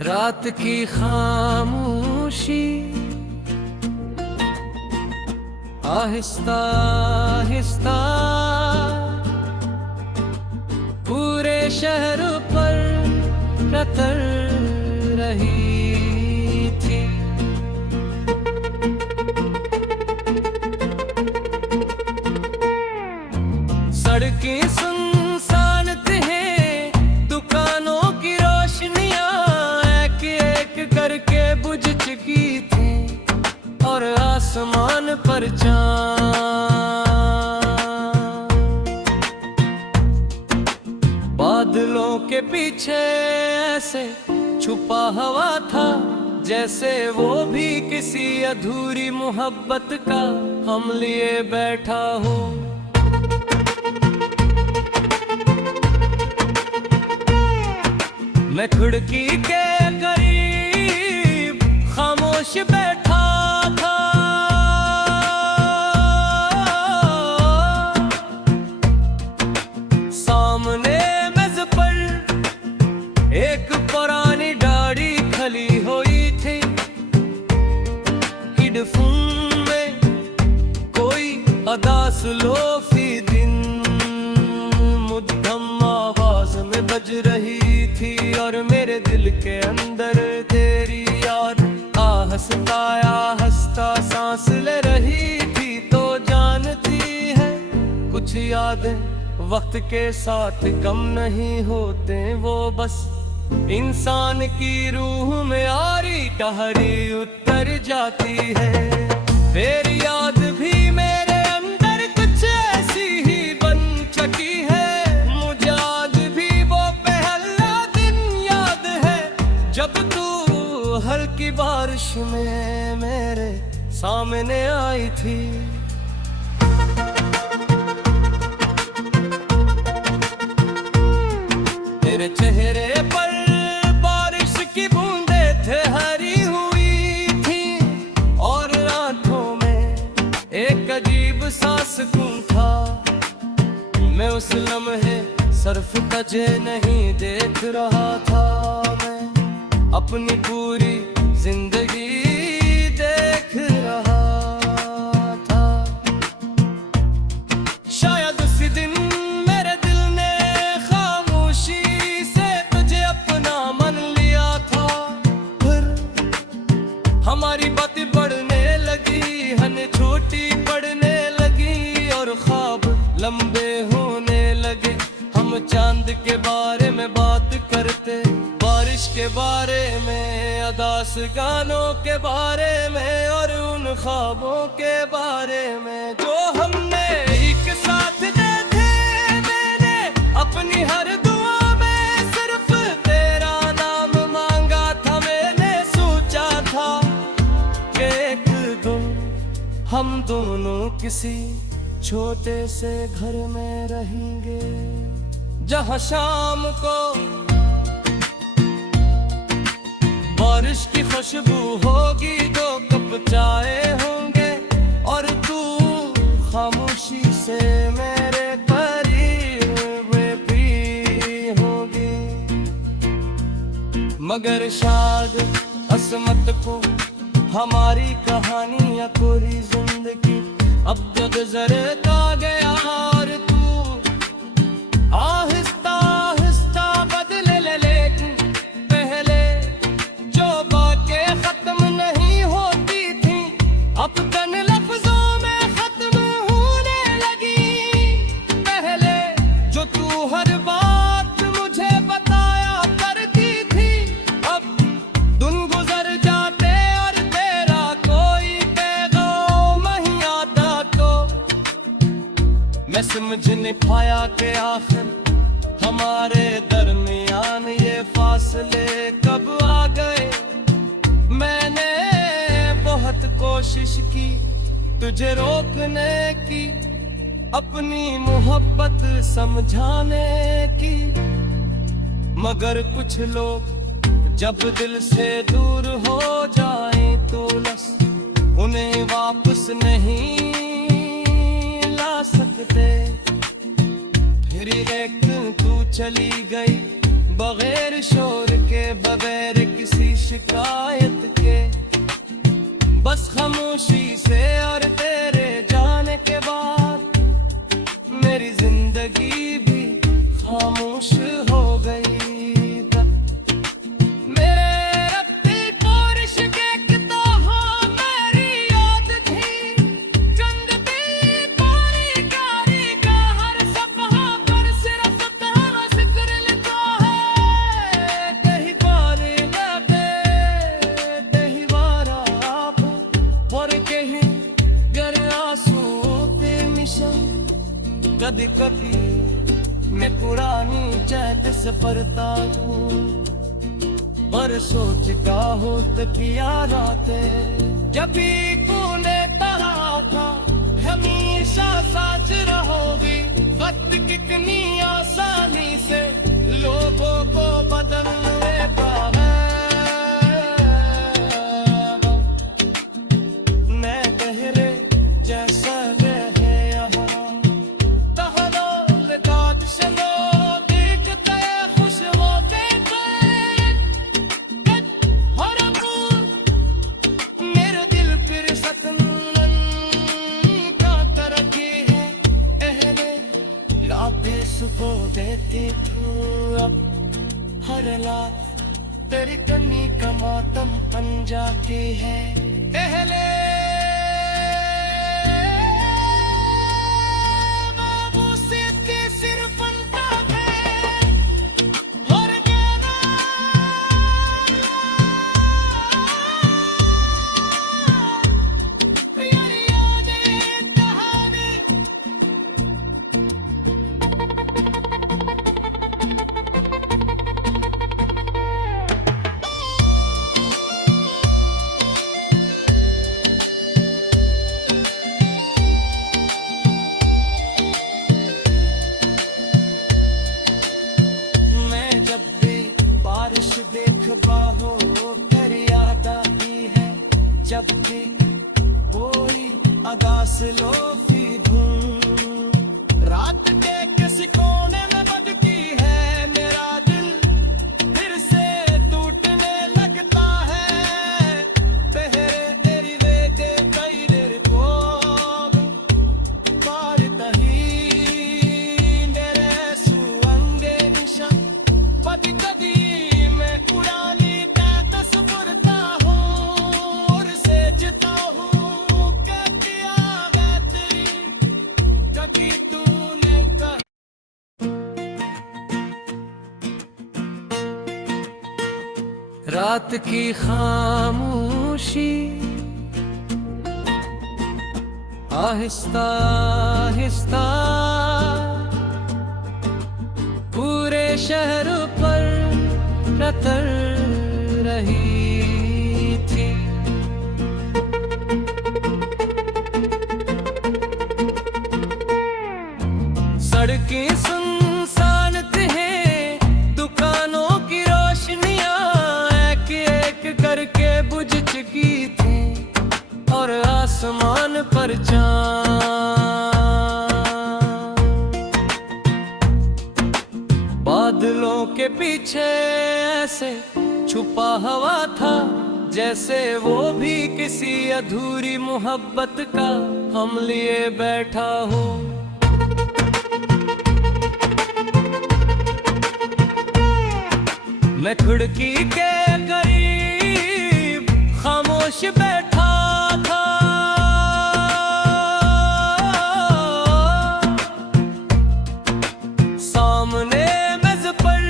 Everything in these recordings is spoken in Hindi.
रात की खामोशी आहिस्ता आहिस्ता पूरे शहर पर रतर रही थी। सड़कें सुनसान हैं, दुकानों की रोशनियां एक एक करके बुझ चुकी थी और आसमान पर चाँद बादलों के पीछे ऐसे छुपा हुआ था, जैसे वो भी किसी अधूरी मोहब्बत का हम लिए बैठा हो। मैं खिड़की के करीब खामोश बैठा था, सामने मेज पर एक पुरानी दाढ़ी खली हुई थी। हेडफोन में कोई अदास लोफी दिन मुद्दम आवाज में बज रही थी और मेरे दिल के अंदर तेरी याद आहिस्ता आहिस्ता सांस ले रही थी। तो जानती है कुछ यादें वक्त के साथ कम नहीं होते, वो बस इंसान की रूह में आरी टहरी उतर जाती है। तेरी याद भी मेरे अंदर कुछ ऐसी ही बन चुकी है। मुझे आज भी वो पहला दिन याद है जब तू हल्की बारिश में मेरे सामने आई थी। तेरे चेहरे पर बारिश की बूंदें थे हरी हुई थी और रातों में एक अजीब सा सुकून था। मैं उस लम्हे सिर्फ तुझे नहीं देख रहा था, मैं अपनी पूरी जिंदगी देख रहा था। शायद उसी दिन मेरे दिल ने खामोशी से तुझे अपना मन लिया था। फिर हमारी बातें बढ़ने लगी, हन छोटी पड़ने लगी और ख्वाब लंबे होने लगे। हम चांद के बारे में बात करते, बारिश के बारे में, अदास गानों के बारे में और उन ख्वाबों के बारे में जो हमने एक साथ देखे। मैंने अपनी हर दुआ में सिर्फ तेरा नाम मांगा था। मैंने सोचा था कि एक दिन हम दोनों किसी छोटे से घर में रहेंगे, जहाँ शाम को बारिश की खुशबू होगी, दो कप चाय होंगे और तू खामोशी से मेरे करीब भी होगी। मगर शायद असमत को हमारी कहानी या पूरी जिंदगी अब जो गुजरता गया और तू आहिस्ता आहिस्ता बदले ले। लेकिन पहले जो बातें खत्म नहीं होती थी अब कन लफ्जों में खत्म होने लगी। पहले जो तू हर बात मुझे बताया करती थी, अब दिन गुजर जाते और तेरा कोई पैगाम नहीं आता। तो मैं समझ नहीं पाया कि आखिर हमारे दरमियान ये फासले कब आ गए। मैंने बहुत कोशिश की तुझे रोकने की, अपनी मोहब्बत समझाने की, मगर कुछ लोग जब दिल से दूर हो जाएं तो बस उन्हें वापस नहीं ला सकते। फिर एक तू चली गई बगैर शोर के बगैर किसी शिकायत के, बस खामोशी से। और तेरे जाने के बाद मेरी जिंदगी भी खामोश हो गई। कभी कभी मैं पुरानी चैत से पढ़ता हूँ, पर सोच का होत पिया रातें जब भी तूने कहा था हमेशा साथ रहोगी। वक्त कितनी आसानी से लोगों को बदल लेता है। मैं गहरे जैसा को देती तू अब हर रात तेरी कमी का मातम बन जाती है। पहले हो तेरी याद आती है, जब भी कोई अदास लोफी धूम रात के किसी कोने में बजती है। मेरा दिल फिर से टूटने लगता है। पहरे तेरी वेदे कई देर को बार दही मेरे सुअंगे निशा कभी कभी रात की खामोशी आहिस्ता आहिस्ता पूरे शहर पर रतर रही थी। सड़कें सुनसान हैं, दुकानों की रोशनियां करके बुझ चुकी थी, और आसमान पर चाँद बादलों के पीछे ऐसे छुपा हुआ था, जैसे वो भी किसी अधूरी मोहब्बत का हम लिए बैठा हो। मैं खिड़की के करीब खामोश बैठा था, सामने मेज पर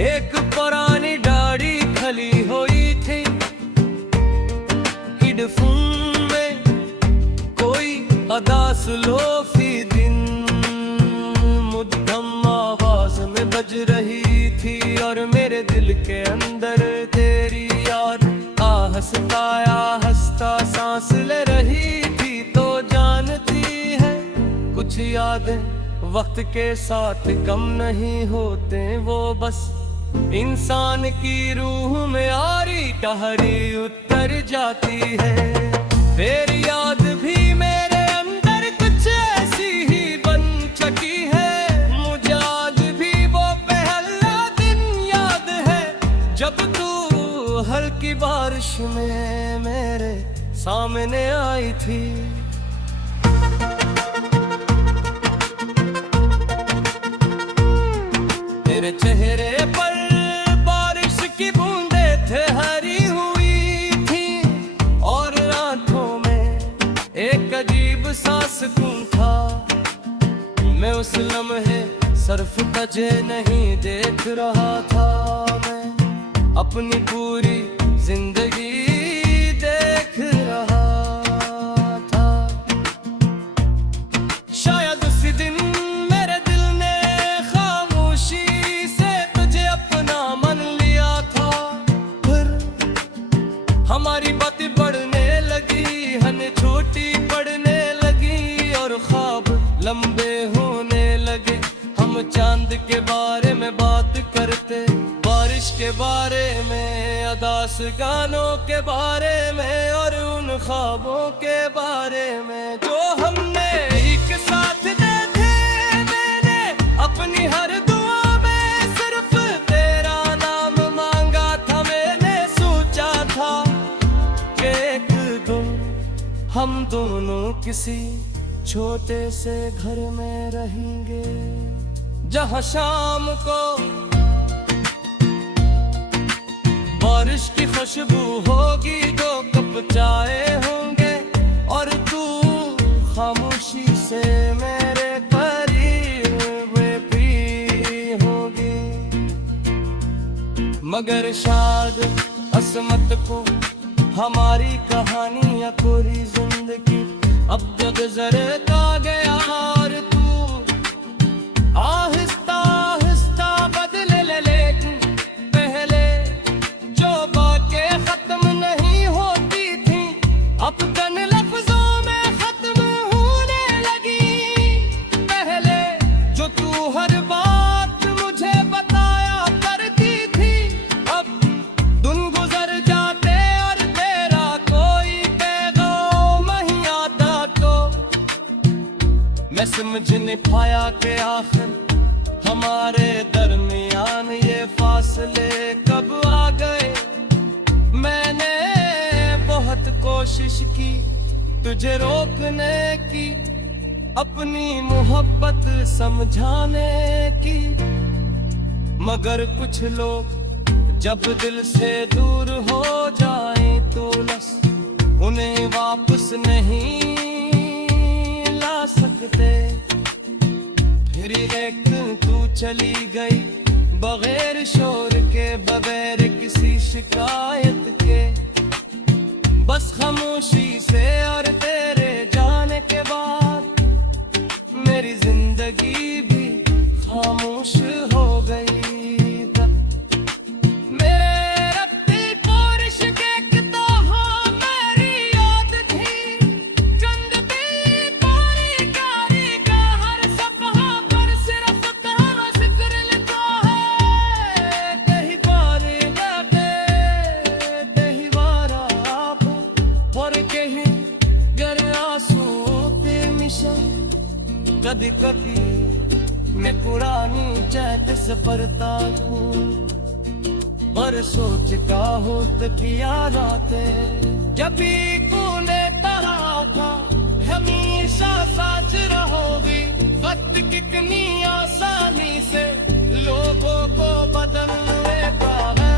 एक पुरानी दाढ़ी खली हुई थी। हेडफोन में कोई अदास लोफी दिन मुद्दम आवाज में बज रही थी, और मेरे दिल के अंदर तेरी याद आहस्ता आहस्ता सांस ले रही थी। तो जानती है कुछ यादें वक्त के साथ कम नहीं होते, वो बस इंसान की रूह में आरी टहरी उतर जाती है। तेरी याद भी मेरे अंदर कुछ ऐसी ही बन चुकी है, मुझे आज भी वो पहला की बारिश में मेरे सामने आई थी। तेरे चेहरे पर बारिश की बूंदें थे हरी हुई थी, और आंखों में एक अजीब सा सुकून था। मैं उस लम्हे सिर्फ तुझे नहीं देख रहा था, मैं अपनी पूरी जिंदगी देख रहा था। शायद उसी दिन मेरे दिल ने खामोशी से तुझे अपना मन लिया था। फिर हमारी बातें बढ़ने लगी, हन छोटी पड़ने लगी, और ख्वाब लंबे होने लगे। हम चांद के बारे में बात करते, बारिश के बारे में, अदास गानों के बारे में, और उन ख्वाबों के बारे में जो हमने एक साथ देखे। मैंने अपनी हर दुआ में सिर्फ तेरा नाम मांगा था। मैंने सोचा था कि एक दिन हम दोनों किसी छोटे से घर में रहेंगे, जहाँ शाम को बारिश की खुशबू होगी, 2 कप चाय होंगे, और तू खामोशी से मेरे करीब भी होगी। मगर शायद असमत को हमारी कहानी या पूरी जिंदगी अब जग गुजरता गया, और तू आहिस्ता आहिस्ता बदले ले। लेकिन पहले जो बातें खत्म नहीं होती थी, अब तन लफ्जों में खत्म होने लगी। पहले जो तू हर बात मुझे बताया करती थी, अब दिन गुजर जाते और तेरा कोई पैगाम नहीं आता। तो मैं समझ नहीं पाया कि आखिर हमारे दरमियान ये फासले कब आ गए। मैंने बहुत कोशिश की तुझे रोकने की, अपनी मोहब्बत समझाने की, मगर कुछ लोग जब दिल से दूर हो जाए तो बस उन्हें वापस नहीं ला सकते। फिर एक तू चली गई बगैर शोर के, बगैर किसी शिकायत के, बस खामोशी से। और तेरे जाने के बाद मेरी जिंदगी भी खामोश हो गई। कभी कभी मैं पुरानी चैट से पढ़ता हूँ, और सोचता हूँ तकिया रातें जब भी तूने कहा था हमेशा साथ रहोगी। वक्त कितनी आसानी से लोगों को बदल लेता है।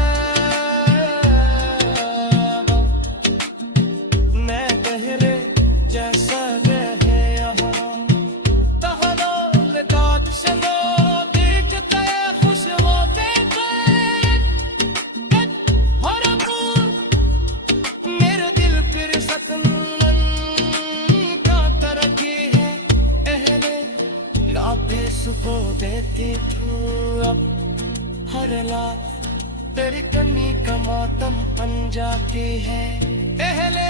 मैं गहरे जैसा को देती तू, अब हर रात तेरी कमी का मातम बन जाती है। पहले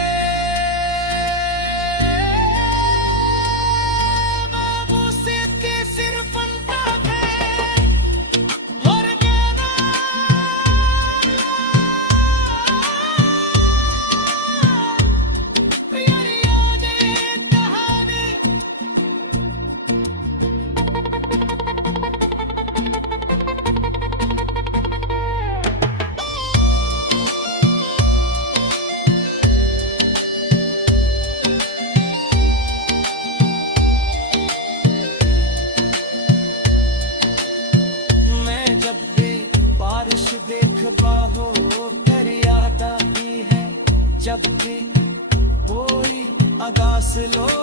फैसलों